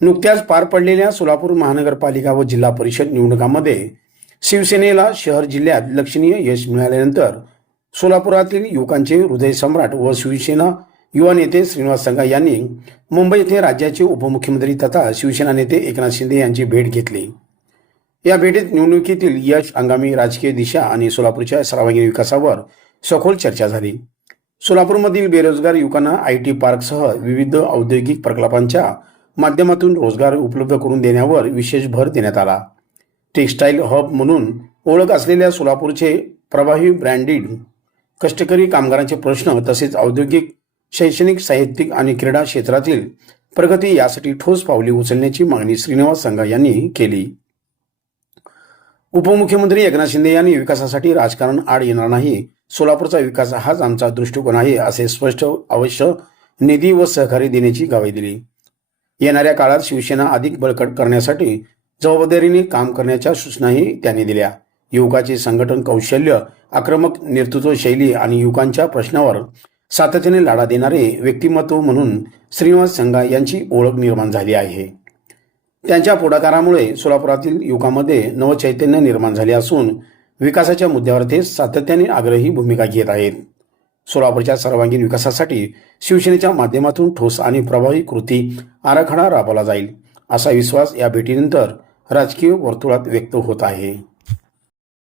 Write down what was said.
नुकत्याच पार पडलेल्या सोलापूर महानगरपालिका व जिल्हा परिषद निवडणुकांमध्ये शिवसेनेला शहर जिल्ह्यात लक्षणीय यश मिळाल्यानंतर सोलापुरातील युवकांचे हृदय सम्राट व शिवसेना युवा नेते श्रीनिवास संघा यांनी मुंबई येथे राज्याचे उपमुख्यमंत्री तथा शिवसेना नेते एकनाथ शिंदे यांची भेट घेतली। या भेटीत निवडणुकीतील यश, आगामी राजकीय दिशा आणि सोलापूरच्या सर्वांगीण विकासावर सखोल चर्चा झाली। सोलापूरमधील बेरोजगार युवकांना IT पार्कसह विविध औद्योगिक प्रकल्पांच्या माध्यमातून रोजगार उपलब्ध करून देण्यावर विशेष भर देण्यात आला। टेक्स्टाईल हब म्हणून ओळख असलेल्या सोलापूरचे प्रभावी ब्रँडिंग, कष्टकरी कामगारांचे प्रश्न तसेच औद्योगिक, शैक्षणिक, साहित्यिक आणि क्रीडा क्षेत्रातील प्रगती यासाठी ठोस पावले उचलण्याची मागणी श्रीनिवास संघा यांनी केली। उपमुख्यमंत्री एकनाथ शिंदे यांनी विकासासाठी राजकारण आड येणार नाही, सोलापूरचा विकास हाच आमचा दृष्टिकोन आहे असे स्पष्ट अवश्य निधी व सहकार्य देण्याची ग्वाही दिली। येणाऱ्या काळात शिवसेना अधिक बळकट करण्यासाठी जबाबदारीने काम करण्याच्या सूचनाही त्यांनी दिल्या। युवकाचे संघटन कौशल्य, आक्रमक नेतृत्व शैली आणि युवकांच्या प्रश्नावर सातत्याने लढा देणारे व्यक्तिमत्व म्हणून श्रीनिवास संघा यांची ओळख निर्माण झाली आहे। त्यांच्या पुढाकारामुळे सोलापुरातील युवकांमध्ये नवचैतन्य निर्माण झाले असून विकासाच्या मुद्द्यावर ते सातत्याने आग्रही भूमिका घेत आहेत। सोलापूरच्या सर्वांगीण विकासासाठी शिवसेनेच्या माध्यमातून ठोस आणि प्रभावी कृती आराखडा राबवला जाईल असा विश्वास या भेटीनंतर राजकीय वर्तुळात व्यक्त होत आहे।